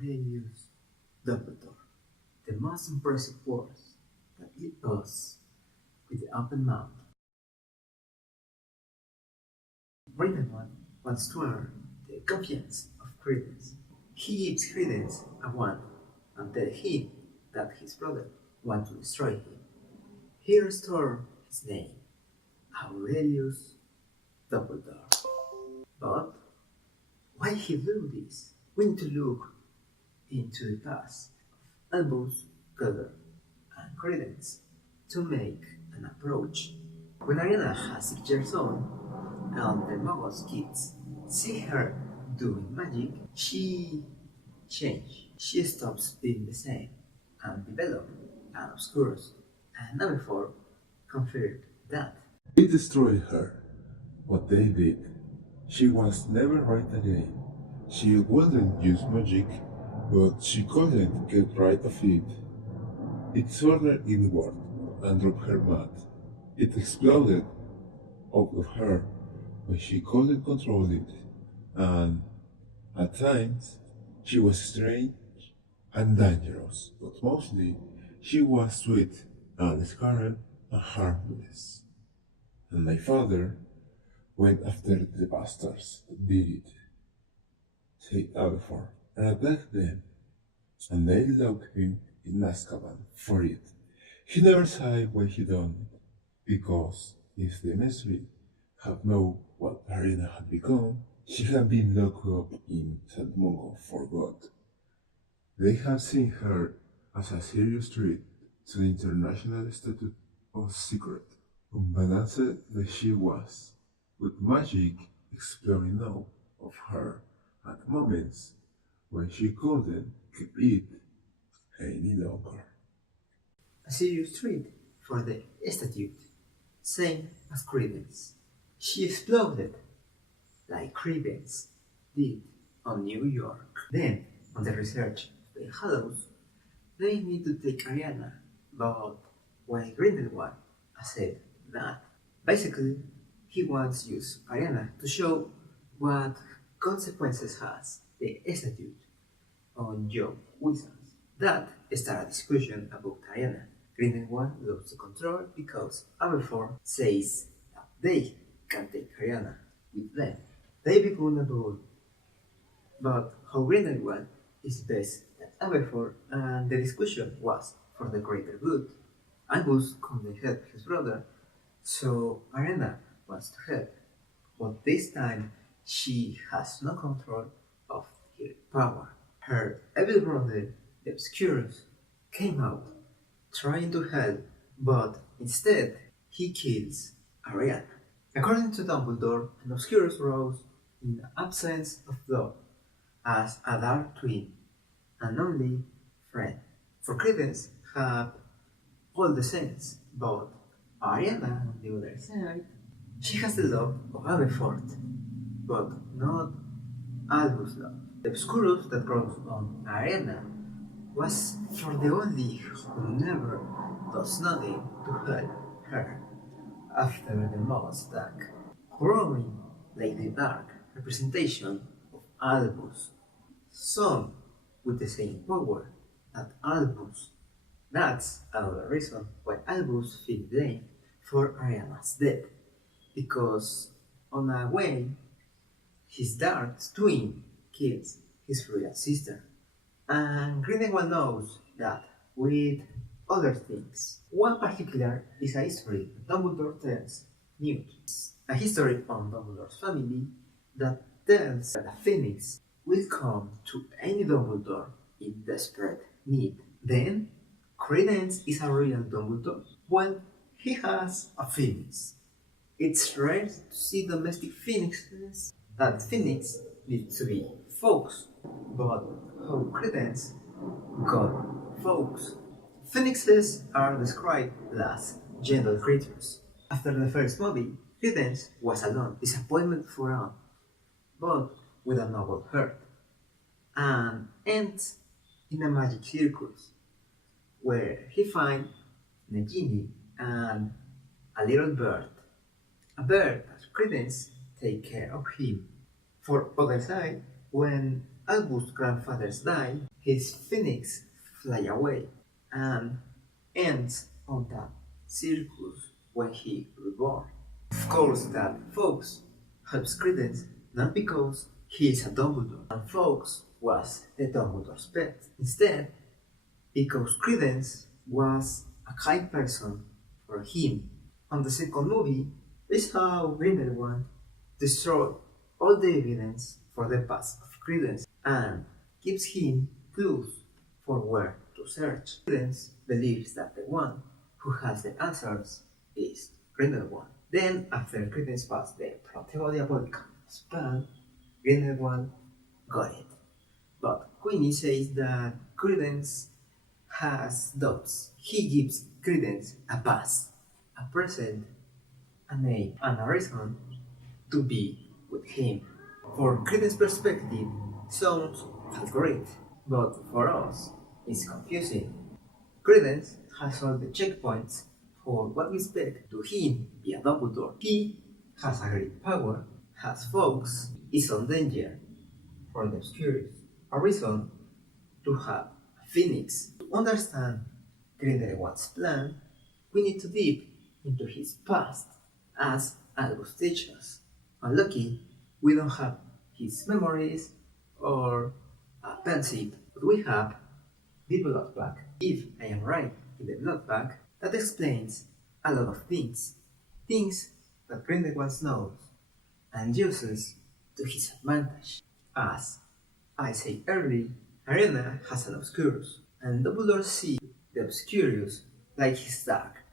Aurelius Dumbledore, the most impressive words that leave us with the open mouth. Grindelwald wants to earn the confidence of Credence. He gives Credence a wand and tells him that his brother wants to destroy him. He restores his name, Aurelius Dumbledore. But why he do this? We need to look into the past of Albus, Gulliver, and Credence to make an approach. When Ariana has 6 years old, and the Mogos kids see her doing magic, she changes. She stops being the same and develops an obscurus, and number 4 confirmed that. They destroyed her. What they did. She was never right again. She wouldn't use magic, but she couldn't get right of it. It swirled inward and drove her mad. It exploded out of her, but she couldn't control it, and at times she was strange and dangerous, but mostly she was sweet and scared and harmless. And my father went after the bastards that did it, said Albus, and attacked them, and they locked him in Azkaban for it. He never said why he done it, because if the mystery had known what Arena had become, she had been locked up in St. Mungo for God. They have seen her as a serious threat to the international statute of secret, unbalanced that she was, with magic exploring now of her at moments when she couldn't keep it any longer. A serious threat for the statute, same as Credence. She exploded like Credence did on New York. Then, on the research of the Hallows, they need to take Ariana, but why Grindelwald said that? Basically, he wants to use Ariana to show what consequences has the statute on young wizards. That started a discussion about Ariana. Grindelwald loses control because Aberforth says that they can take Ariana with them. They become a duel, but how Grindelwald is best at Aberforth, and the discussion was for the greater good. Albus couldn't help his brother, so Ariana wants to help, but this time she has no control of her power. Her evil brother, the Obscurus, came out trying to help, but instead he kills Ariana. According to Dumbledore, an Obscurus rose in the absence of love as a dark twin, an only friend. For Credence have all the sense, but Ariana, on the other side, she has the love of Aberforth, but not Albus' love. The Obscurus that grows on Ariana was for the only who never does nothing to help her after the Moss attack, growing like the dark representation of Albus, some with the same power that Albus. That's another reason why Albus feels blame for Ariana's death, because on a way, his dark twin kills his real sister. And Grindelwald knows that with other things. One particular is a history that Dumbledore tells Newt. A history on Dumbledore's family that tells that a phoenix will come to any Dumbledore in desperate need. Then, Credence is a real Dumbledore. Well, he has a phoenix. It's rare to see domestic phoenixes. That phoenix needs to be folks, but how Credence got folks. Phoenixes are described as gentle creatures. After the first movie, Credence was alone, disappointment for all, but with a noble heart, and ends in a magic circus, where he finds a genie and a little bird. A bird that Credence take care of him. For other side, when Albus' grandfather dies, his phoenix fly away and ends on that circus when he reborn. Of course that Fawkes helps Credence not because he is a Dumbledore and Fawkes was the Dumbledore's pet. Instead, because Credence was a kind person for him. On the second movie is how Grindelwald destroyed all the evidence for the past of Credence and gives him clues for where to search. Credence believes that the one who has the answers is Grindelwald. Then, after Credence passed the Proteo Diabolica spell, Grindelwald got it. But Queenie says that Credence has doubts. He gives Credence a pass, a present, a name, and a reason to be with him. For Credence's perspective, sounds great, but for us, it's confusing. Credence has all the checkpoints for what we expect to him be a Dumbledore. He has a great power, has Fawkes, is on danger from the Obscurus, a reason to have a Phoenix. To understand Grindelwald's plan, we need to dip into his past, as Albus teaches us. Unlucky, we don't have his memories or a pensive, but we have the blood bag. If I am right in the blood bag, that explains a lot of things. Things that Grindelwald knows and uses to his advantage. As I said earlier, Ariana has an Obscurus, and Dumbledore sees the Obscurus like his dark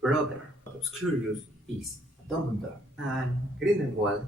brother. Obscurus is a Dumbledore, and Grindelwald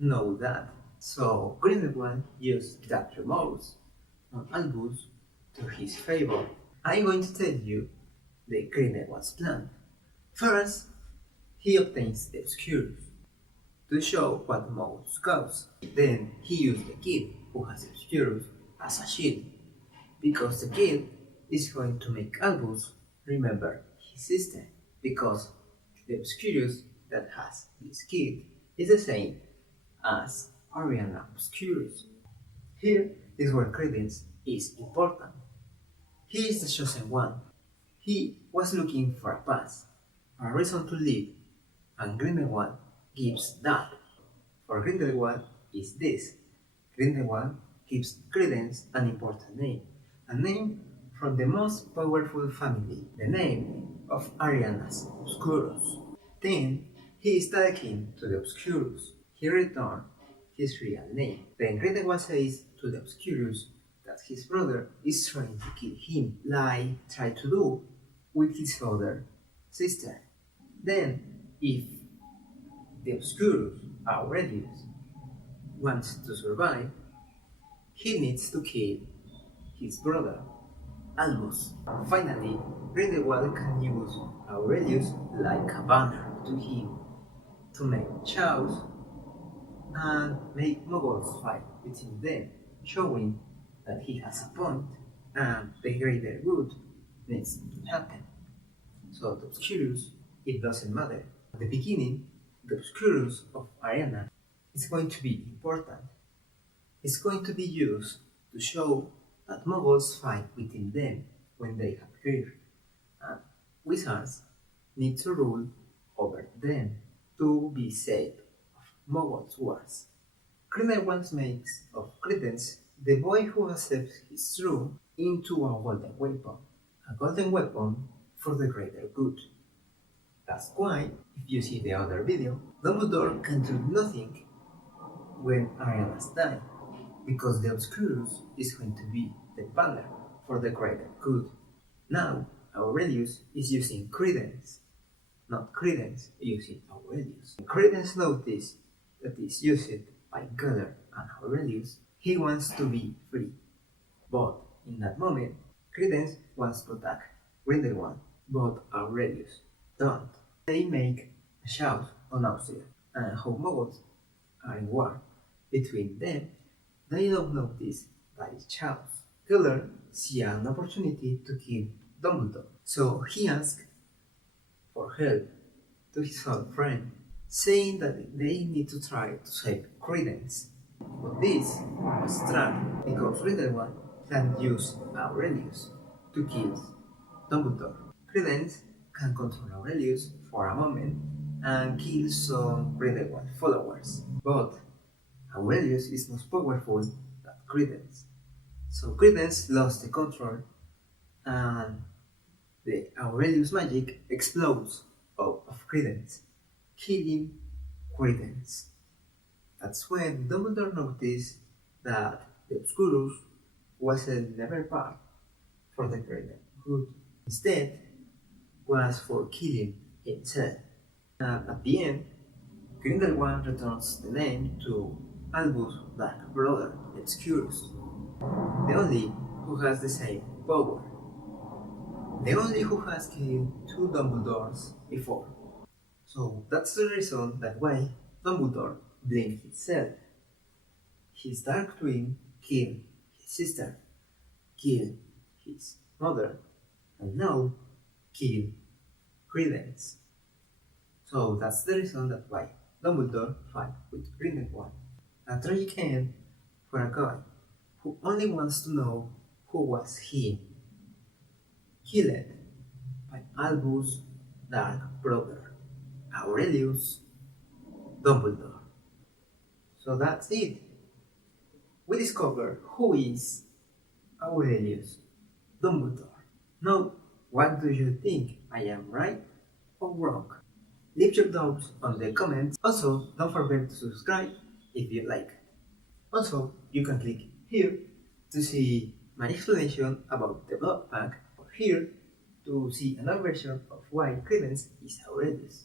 knows that. So Grindelwald used that remorse on Albus to his favor. I'm going to tell you the Grindelwald's plan. First, he obtains the Obscurus to show what modes cause. Then he used the kid who has the Obscurus as a shield, because the kid is going to make Albus remember his sister, because the Obscurus that has this kid is the same as Ariana Obscurus. Here is where Credence is important. He is the chosen one. He was looking for a path, a reason to live, and Grindelwald gives that. For Grindelwald is this. Grindelwald gives Credence an important name, a name from the most powerful family, the name of Arianas Obscurus. Then he is taken to the Obscurus. He returns his real name. Then Grindelwald says to the Obscurus that his brother is trying to kill him, like tried to do with his other sister. Then, if the Obscurus, Aurelius, wants to survive, he needs to kill his brother, Albus. Finally, Grindelwald can use Aurelius like a banner to him to make chaos and make Muggles fight between them, showing that he has a point and the greater good needs to happen. So the Obscurus, it doesn't matter. At the beginning, the Obscurus of Ariana is going to be important. It's going to be used to show that Muggles fight within them when they have fear, and wizards need to rule over them to be safe of Muggles' wars. Grindelwald makes of Credence the boy who accepts his truth into a golden weapon for the greater good. That's why, if you see the other video, Dumbledore can do nothing when Ariana dies, because the Obscurus is going to be the banner for the greater good. Now, Aurelius is using Credence, not Credence using Aurelius. Credence noticed that is used by Geller and Aurelius. He wants to be free, but in that moment, Credence wants to attack Grindelwald, but Aurelius don't. They make a shout on Austria, and how Muggles are in war between them. They don't notice that it's chaos. Geller sees an opportunity to kill Dumbledore, so he asks for help to his old friend, saying that they need to try to save Credence. But this was trapped because Grindelwald had used Aurelius to kill Dumbledore. Credence can control Aurelius for a moment and kill some Grindelwald followers, but Aurelius is most powerful than Credence. So Credence lost the control and the Aurelius magic explodes out of Credence, killing Credence. That's when Dumbledore noticed that the Obscurus wasn't never part for the greater good. Instead, was for killing himself. And at the end, Grindelwald returns the name to Albus' black brother, Obscurus, the only who has the same power, the only who has killed two Dumbledores before. So that's the reason that why Dumbledore blamed himself. His dark twin killed his sister, killed his mother, and now killed Credence. So that's the reason that why Dumbledore fight with Grindelwald. A tragic end for a guy who only wants to know who was he, killed by Albus' dark brother, Aurelius Dumbledore. So that's it. We discover who is Aurelius Dumbledore. Now, what do you think? I am right or wrong? Leave your doubts on the comments. Also, don't forget to subscribe if you like. Also, you can click here to see my explanation about the blood pack, or here to see another version of why Credence is Aurelius.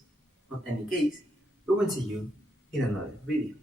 In any case, we will see you in another video.